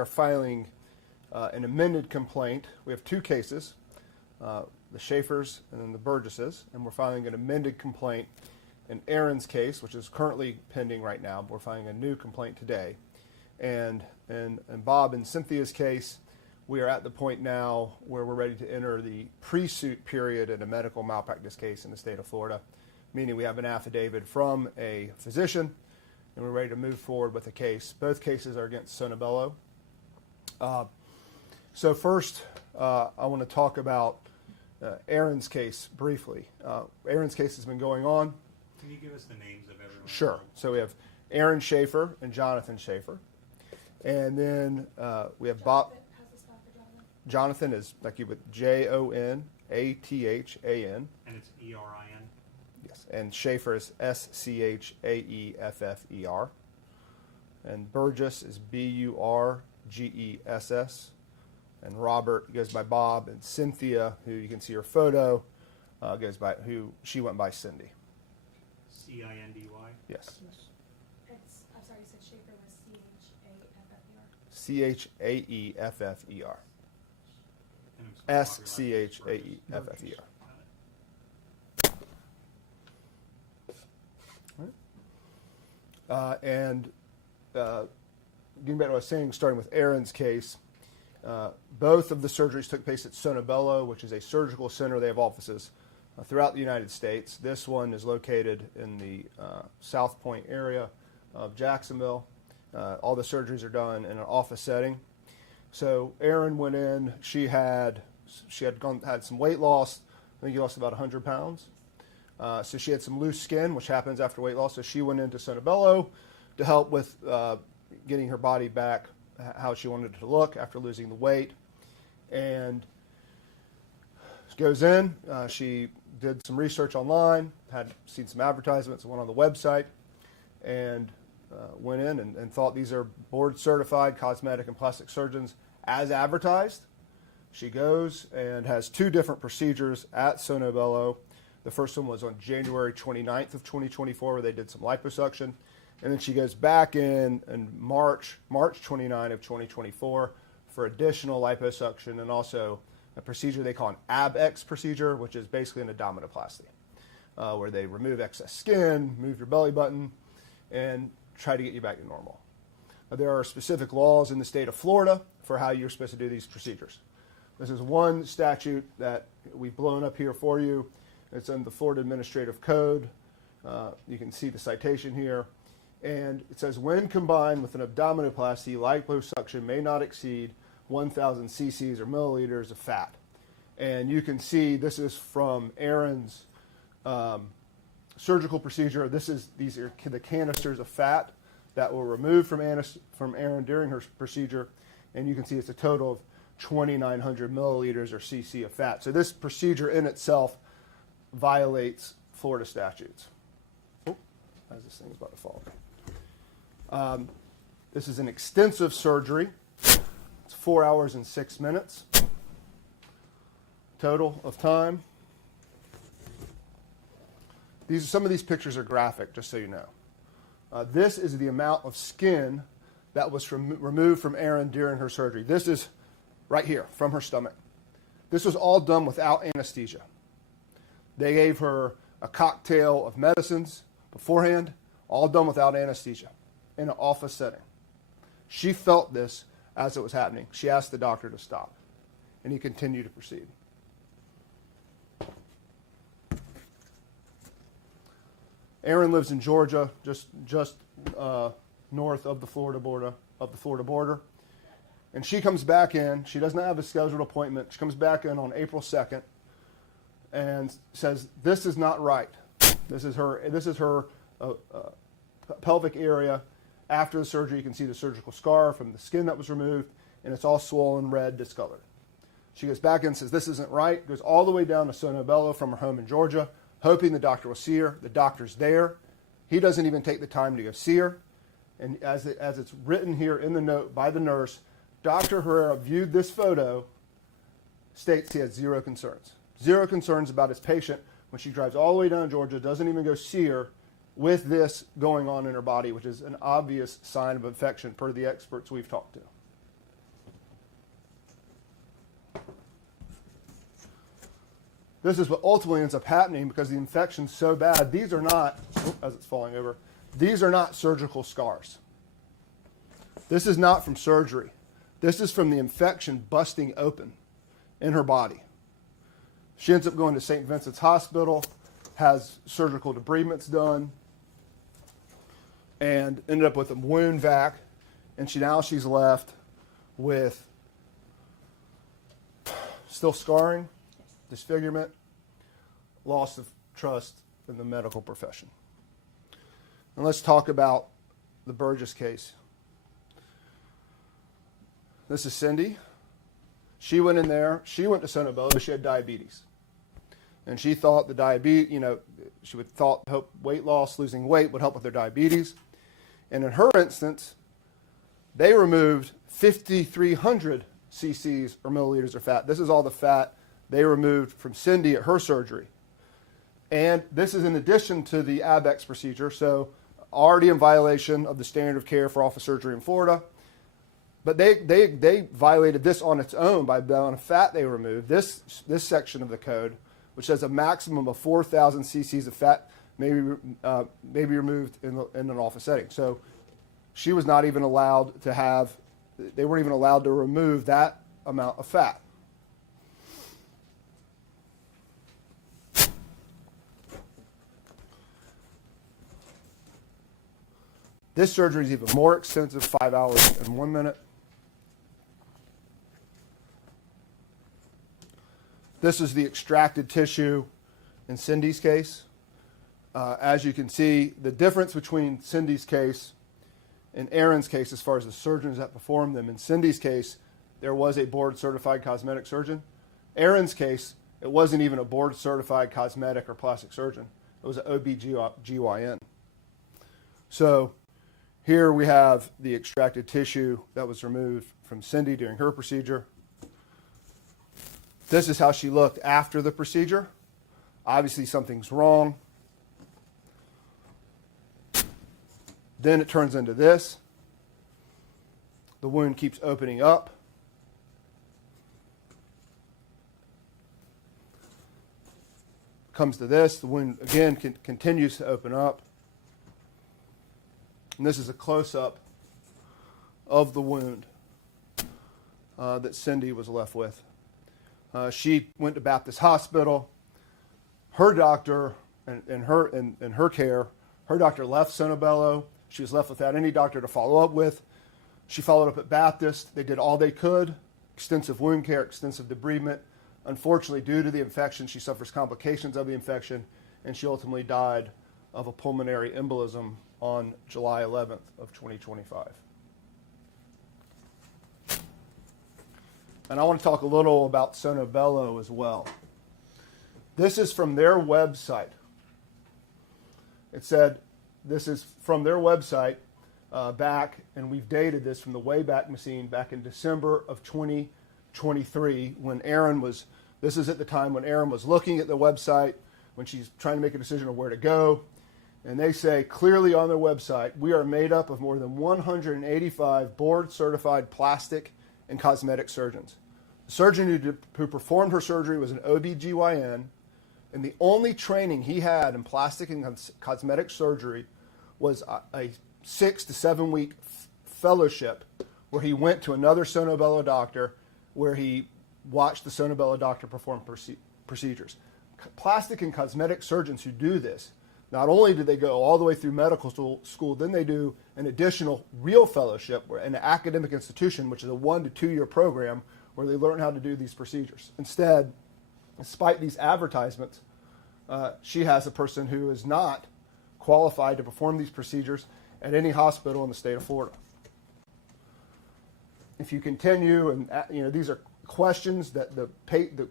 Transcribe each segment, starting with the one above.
are filing an amended complaint. We have two cases, the Schaefers and then the Burgesses, and we're filing an amended complaint in Aaron's case, which is currently pending right now, but we're filing a new complaint today. And in Bob and Cynthia's case, we are at the point now where we're ready to enter the pre-suit period in a medical malpractice case in the state of Florida, meaning we have an affidavit from a physician, and we're ready to move forward with the case. Both cases are against Sono Bello. So first, I want to talk about Aaron's case briefly. Aaron's case has been going on. Can you give us the names of everyone? Sure. So we have Aaron Schaefer and Jonathan Schaefer. And then we have Bob. How's the spell for Jonathan? Jonathan is like you with Jonathan. And it's E-R-I-N? yes. And Schaefer is Schaeffer. And Burgess is Burgess. And Robert goes by Bob. And Cynthia, who you can see her photo, goes by she went by Cindy. C-I-N-D-Y? Yes. I'm sorry, you said Schaefer was C-H-A-F-F-E-R? Chaeffer. Schaeffer. And getting back to what I was saying, starting with Aaron's case, both of the surgeries took place at Sono Bello, which is a surgical center. They have offices throughout the United States. This one is located in the South Point area of Jacksonville. All the surgeries are done in an office setting. So Aaron went in. She had some weight loss. I think he lost about 100 pounds. So she had some loose skin, which happens after weight loss. So she went into Sono Bello to help with getting her body back how she wanted it to look after losing the weight. And she goes in. She did some research online, had seen some advertisements, went on the website, and went in and thought these are board-certified cosmetic and plastic surgeons as advertised. She goes and has two different procedures at Sono Bello. The first one was on January 29th of 2024, where they did some liposuction. And then she goes back in March 29 of 2024 for additional liposuction and also a procedure they call an ab-X procedure, which is basically an abdominoplasty, where they remove excess skin, move your belly button, and try to get you back to normal. There are specific laws in the state of Florida for how you're supposed to do these procedures. This is one statute that we've blown up here for you. It's in the Florida Administrative Code. You can see the citation here. And it says, when combined with an abdominoplasty, liposuction may not exceed 1,000 cc's or milliliters of fat. And you can see this is from Aaron's surgical procedure. These are the canisters of fat that were removed from Aaron during her procedure. And you can see it's a total of 2,900 milliliters or cc of fat. So this procedure in itself violates Florida statutes. Oh, as this thing's about to fall. This is an extensive surgery. It's 4 hours and 6 minutes total of time. Some of these pictures are graphic, just so you know. This is the amount of skin that was removed from Aaron during her surgery. This is right here from her stomach. This was all done without anesthesia. They gave her a cocktail of medicines beforehand, all done without anesthesia in an office setting. She felt this as it was happening. She asked the doctor to stop, and he continued to proceed. Aaron lives in Georgia, just north of the Florida border. And she comes back in. She does not have a scheduled appointment. She comes back in on April 2nd and says, "This is not right. This is her pelvic area. After the surgery, you can see the surgical scar from the skin that was removed, and it's all swollen, red, discolored." She goes back in and says, "This isn't right." Goes all the way down to Sono Bello from her home in Georgia, hoping the doctor will see her. The doctor's there. He doesn't even take the time to go see her. And as it's written here in the note by the nurse, Dr. Herrera viewed this photo, states he has zero concerns. Zero concerns about his patient when she drives all the way down to Georgia, doesn't even go see her with this going on in her body, which is an obvious sign of infection per the experts we've talked to. this is what ultimately ends up happening because the infection's so bad. These are not, as it's falling over, these are not surgical scars. This is not from surgery. This is from the infection busting open in her body. She ends up going to St. Vincent's Hospital, has surgical debridements done, and ended up with a wound vac, and she's left with still scarring, disfigurement, loss of trust in the medical profession. And let's talk about the Burgess case. This is Cindy. She went in there. She went to Sono Bello. She had diabetes. And she thought the diabetes, she would hope weight loss, losing weight would help with their diabetes. And in her instance, they removed 5,300 cc's or milliliters of fat. This is all the fat they removed from Cindy at her surgery. And this is in addition to the ABEX procedure, so already in violation of the standard of care for office surgery in Florida. But they violated this on its own by the amount of fat they removed. This section of the code, which says a maximum of 4,000 cc's of fat may be removed in an office setting. So she was not even allowed to have, they weren't even allowed to remove that amount of fat. This surgery is even more extensive, 5 hours and 1 minute. This is the extracted tissue in Cindy's case. As you can see, the difference between Cindy's case and Aaron's case as far as the surgeons that performed them. In Cindy's case, there was a board-certified cosmetic surgeon. Aaron's case, it wasn't even a board-certified cosmetic or plastic surgeon. It was an OB-GYN. So here we have the extracted tissue that was removed from Cindy during her procedure. This is how she looked after the procedure. Obviously something's wrong. Then it turns into this. The wound keeps opening up. Comes to this. The wound again continues to open up. And this is a close-up of the wound that Cindy was left with. She went to Baptist Hospital. Her doctor, in her care, her doctor left Sono Bello. She was left without any doctor to follow up with. She followed up at Baptist. They did all they could. Extensive wound care, extensive debridement. Unfortunately, due to the infection, she suffers complications of the infection, and she ultimately died of a pulmonary embolism on July 11th of 2025. And I want to talk a little about Sono Bello as well. This is from their website. It said, this is from their website back, and we've dated this from the Wayback Machine back in December of 2023 when Aaron was, this is at the time when Aaron was looking at the website, when she's trying to make a decision of where to go. And they say clearly on their website, we are made up of more than 185 board-certified plastic and cosmetic surgeons. The surgeon who performed her surgery was an OB-GYN, and the only training he had in plastic and cosmetic surgery was a 6 to 7 week fellowship where he went to another Sono Bello doctor where he watched the Sono Bello doctor perform procedures. Plastic and cosmetic surgeons who do this, not only do they go all the way through medical school, then they do an additional real fellowship in an academic institution, which is a 1 to 2 year program where they learn how to do these procedures. Instead, despite these advertisements, she has a person who is not qualified to perform these procedures at any hospital in the state of Florida. If you continue, and these are questions that the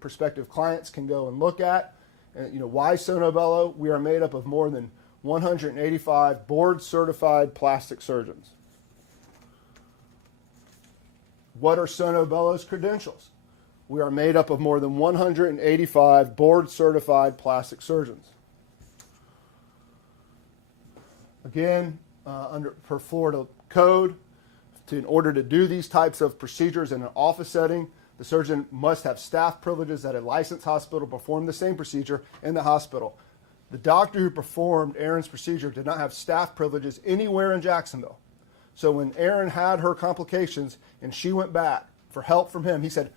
prospective clients can go and look at. And, why Sono Bello? We are made up of more than 185 board-certified plastic surgeons. What are Sono Bello's credentials? We are made up of more than 185 board-certified plastic surgeons. Again, per Florida code, in order to do these types of procedures in an office setting, The surgeon must have staff privileges at a licensed hospital to perform the same procedure in the hospital. The doctor who performed Erin's procedure did not have staff privileges anywhere in Jacksonville. So when Erin had her complications and she went back for help from him, he said,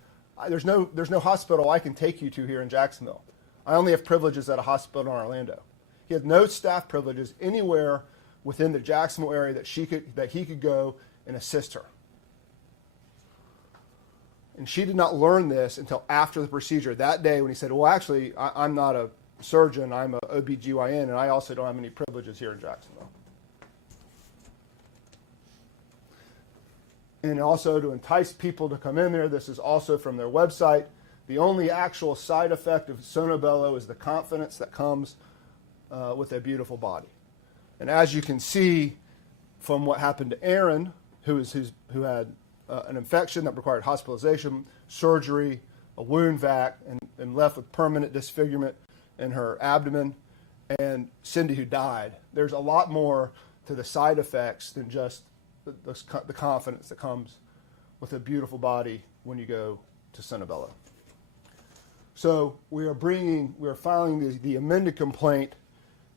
there's no hospital I can take you to here in Jacksonville. I only have privileges at a hospital in Orlando. He had no staff privileges anywhere within the Jacksonville area that he could go and assist her. And she did not learn this until after the procedure that day when he said, well, actually, I'm not a surgeon, I'm a OBGYN, and I also don't have any privileges here in Jacksonville. And also to entice people to come in there, this is also from their website. The only actual side effect of Sono Bello is the confidence that comes with a beautiful body. And as you can see from what happened to Erin, who had an infection that required hospitalization, surgery, a wound vac, and left with permanent disfigurement in her abdomen, and Cindy, who died. There's a lot more to the side effects than just the confidence that comes with a beautiful body when you go to Sono Bello. So we are filing the amended complaint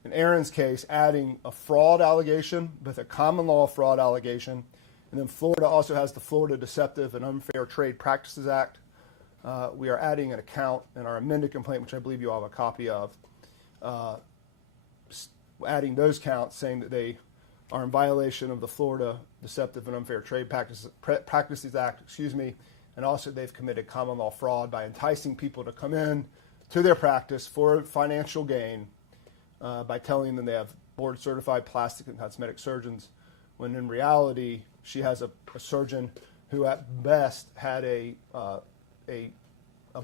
in Erin's case, adding a fraud allegation with a common law fraud allegation. And then Florida also has the Florida Deceptive and Unfair Trade Practices Act. We are adding an account in our amended complaint, which I believe you all have a copy of, adding those counts saying that they are in violation of the Florida Deceptive and Unfair Trade Practices Act, and also they've committed common law fraud by enticing people to come in to their practice for financial gain by telling them they have board-certified plastic and cosmetic surgeons, when in reality she has a surgeon who at best had a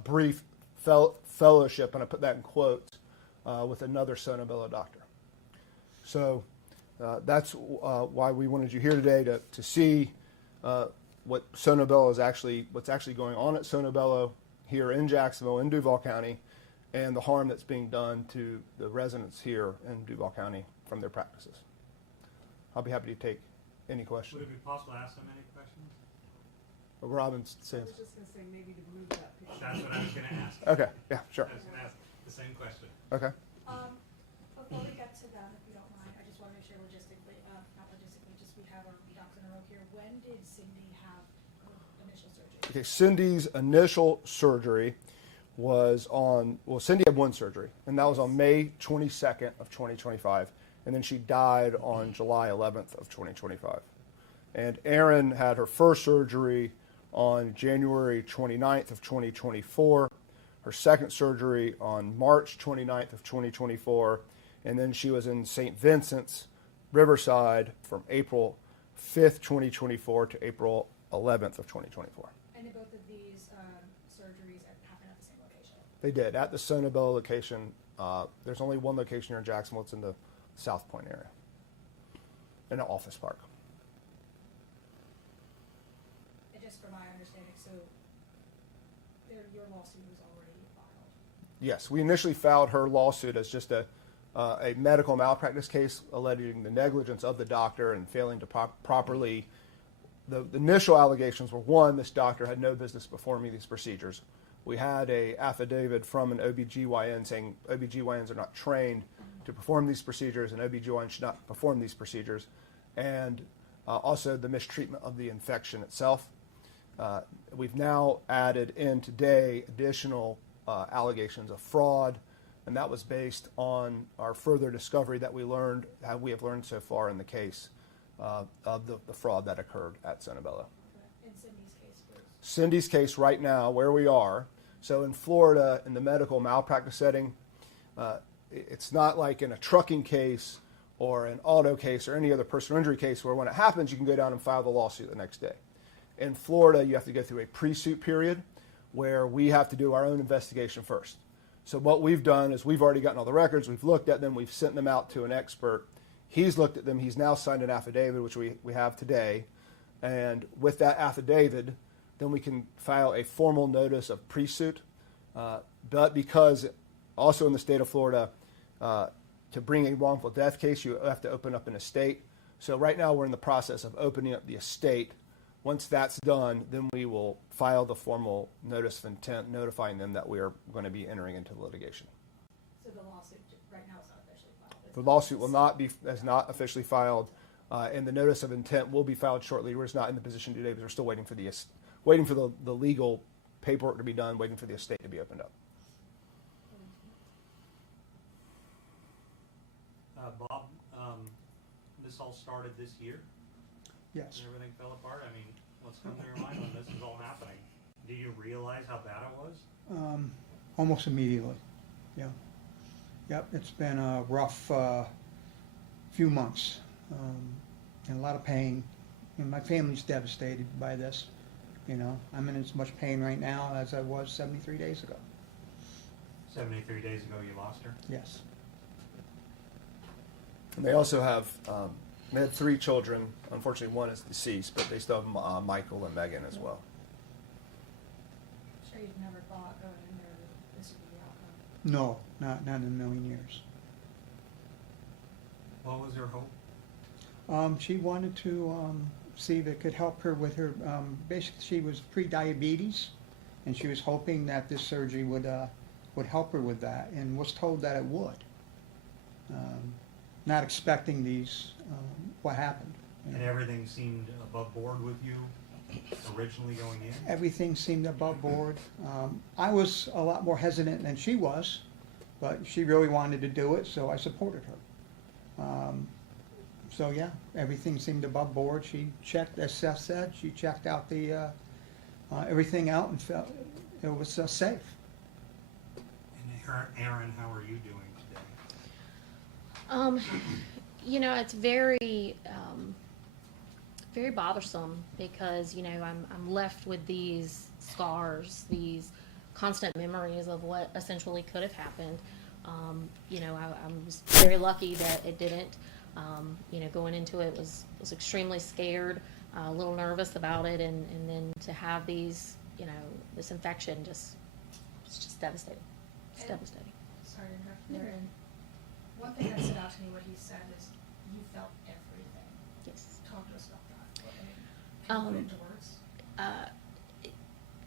brief fellowship, and I put that in quotes, with another Sono Bello doctor. So that's why we wanted you here today to see what Sono Bello is what's actually going on at Sono Bello here in Jacksonville, in Duval County, and the harm that's being done to the residents here in Duval County from their practices. I'll be happy to take any questions. Would it be possible to ask them any questions? Robin I says. was just gonna say maybe to move that picture. That's what I was going to ask. Okay, yeah, sure. I was going to ask the same question. Okay. Before we get to them, if you don't mind, I just want to make sure logistically, not logistically, just we have our ducks in a row here. When did Cindy have her initial surgery? Okay, Cindy's initial surgery was Cindy had one surgery, and that was on May 22nd of 2025, and then she died on July 11th of 2025. And Erin had her first surgery on January 29th of 2024, her second surgery on March 29th of 2024, and then she was in St. Vincent's, Riverside, from April 5th, 2024 to April 11th of 2024. And did both of these surgeries happen at the same location? They did, at the Sono Bello location. There's only one location here in Jacksonville. It's in the South Point area, in an office park. And just for my understanding, so your lawsuit was already filed? Yes, we initially filed her lawsuit as just a medical malpractice case alleging the negligence of the doctor and failing to properly. The initial allegations were, one, this doctor had no business performing these procedures. We had a affidavit from an OBGYN saying OBGYNs are not trained to perform these procedures and OBGYNs should not perform these procedures, and also the mistreatment of the infection itself. We've now added in today additional allegations of fraud, and that was based on our further discovery that we have learned so far in the case of the fraud that occurred at Sono Bello. In Cindy's case, please. Cindy's case right now, where we are, so in Florida, in the medical malpractice setting, it's not like in a trucking case or an auto case or any other personal injury case where when it happens, you can go down and file the lawsuit the next day. In Florida, you have to go through a pre-suit period where we have to do our own investigation first. So what we've done is we've already gotten all the records, we've looked at them, we've sent them out to an expert. He's looked at them, he's now signed an affidavit, which we have today. And with that affidavit, then we can file a formal notice of pre-suit. But because also in the state of Florida, to bring a wrongful death case, you have to open up an estate. So right now we're in the process of opening up the estate Once that's done, then we will file the formal notice of intent notifying them that we are going to be entering into litigation. So the lawsuit, right now, is not officially filed. The lawsuit is not officially filed, and the notice of intent will be filed shortly. We're just not in the position today because we're still waiting for the legal paperwork to be done, waiting for the estate to be opened up. Bob, this all started this year? Yes. And everything fell apart? I mean, what's coming to your mind when this is all happening? Do you realize how bad it was? Almost immediately, yeah. Yep, it's been a rough few months, and a lot of pain. And my family's devastated by this, you know. I'm in as much pain right now as I was 73 days ago. 73 days ago you lost her? Yes. And they also have, they had 3 children. Unfortunately, one is deceased, but they still have Michael and Megan as well. I'm sure you've never thought going in there that this would be the outcome. No, not in a million years. What was her hope? She wanted to see if it could help her with her, basically she was pre-diabetes, and she was hoping that this surgery would help her with that, and was told that it would. Not expecting what happened. You know. And everything seemed above board with you originally going in? Everything seemed above board. I was a lot more hesitant than she was, but she really wanted to do it, so I supported her. So yeah, everything seemed above board. She checked, as Seth said, she checked out the everything out and felt it was safe. And Aaron, how are you doing today? You know, it's very, very bothersome because, you know, I'm left with these scars, these constant memories of what essentially could have happened. You know, I was very lucky that it didn't. You know, going into it was extremely scared, a little nervous about it, and then to have these, you know, this infection it's just devastating. It's devastating. Sorry to interrupt there. And one thing that stood out to me, what he said, is you felt everything. Yes. Talk to us about that. Can you put it into words?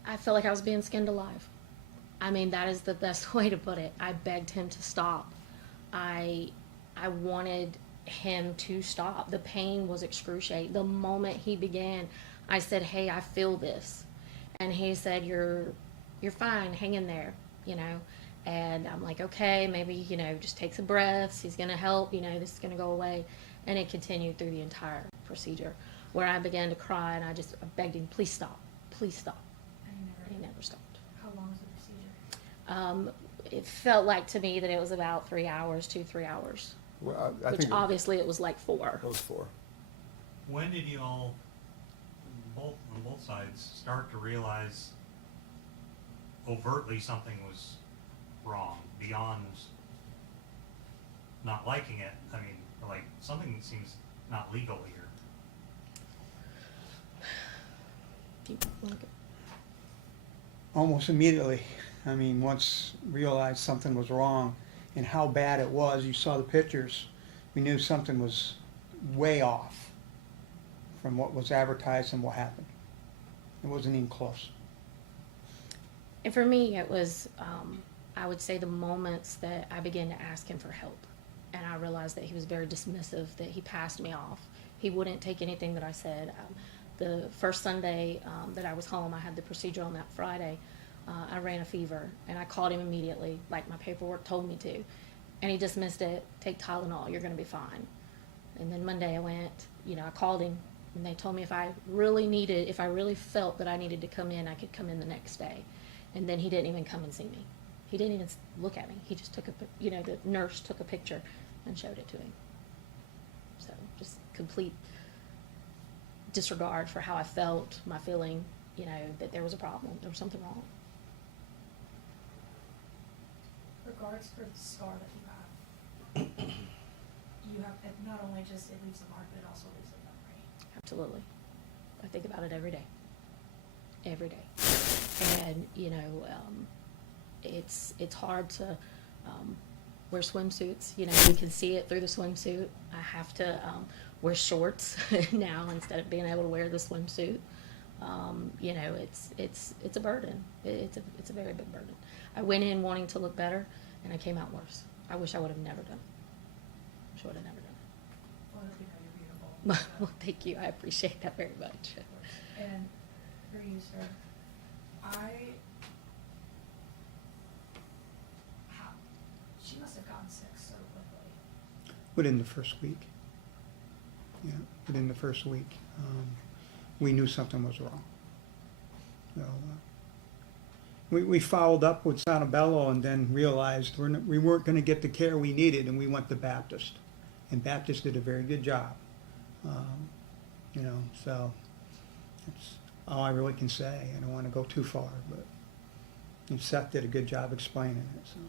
I felt like I was being skinned alive. I mean, that is the best way to put it. I begged him to stop. I wanted him to stop. The pain was excruciating. The moment he began, I said, "Hey, I feel this," and he said, "You're fine. Hang in there," you know. And I'm like, okay, maybe, you know, just take some breaths. He's gonna help. You know, this is gonna go away. And it continued through the entire procedure, where I began to cry, and I begged him, "Please stop, please stop." And And he never stopped. how long was the procedure? It felt like to me that it was about 3 hours, 2-3 hours, Well, I which think obviously it was like 4. it was 4. When did you all, on both sides, start to realize overtly something was wrong, beyond not liking it? I mean, like, something seems not legal here. Do you wanna go? Almost immediately. I mean, once realized something was wrong and how bad it was, you saw the pictures, we knew something was way off from what was advertised and what happened. It wasn't even close. And for me, it was, I would say, the moments that I began to ask him for help. And I realized that he was very dismissive, that he passed me off. He wouldn't take anything that I said. The first Sunday that I was home, I had the procedure on that Friday. I ran a fever, and I called him immediately, like my paperwork told me to. And he dismissed it. "Take Tylenol, you're going to be fine." And then Monday I went, you know, I called him, and they told me if I really felt that I needed to come in, I could come in the next day. And then he didn't even come and see me. He didn't even look at me. He just took the nurse took a picture and showed it to him. So just complete disregard for how I felt, my feeling, you know, that there was a problem, there was something wrong. Regards for the scar that you have, you have, it not only just, it leaves a mark, but it also leaves a memory. Absolutely. I think about it every day. Every day. And, you know, it's hard to wear swimsuits. You know, you can see it through the swimsuit. I have to wear shorts now instead of being able to wear the swimsuit. You know, it's a burden. It's a very big burden. I went in wanting to look better, and I came out worse. I wish I would have never done it. Wish I would have never done Well, it'll be how you're beautiful. it. Well, thank you. I appreciate that very much. And for you, sir, she must have gotten sick so quickly. Within the first week. Yeah, within the first week. We knew something was wrong. So, we followed up with Sono Bello and then realized we weren't going to get the care we needed, and we went to Baptist. And Baptist did a very good job. You know, so that's all I really can say. I don't want to go too far, but Seth did a good job explaining it. So.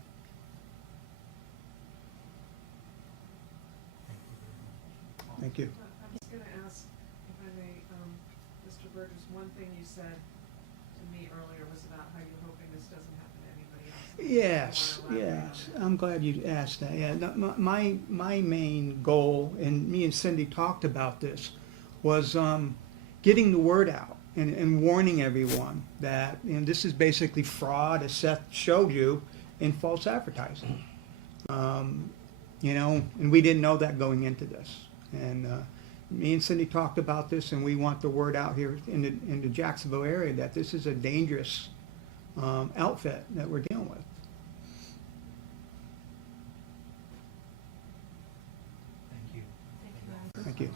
Thank you. I was gonna ask, if I may, Mr. Burgess, one thing you said to me earlier was about how you're hoping this doesn't happen to anybody else. Yes, You wanna elaborate yes. on that? I'm glad you asked that. Yeah, no, my main goal, and me and Cindy talked about this, was getting the word out and warning everyone that, you know, this is basically fraud, as Seth showed you, in false advertising. You know, and we didn't know that going into this. And me and Cindy talked about this, and we want the word out here in the Jacksonville area that this is a dangerous outfit that we're dealing with. Thank you. Thank you guys. Thank you.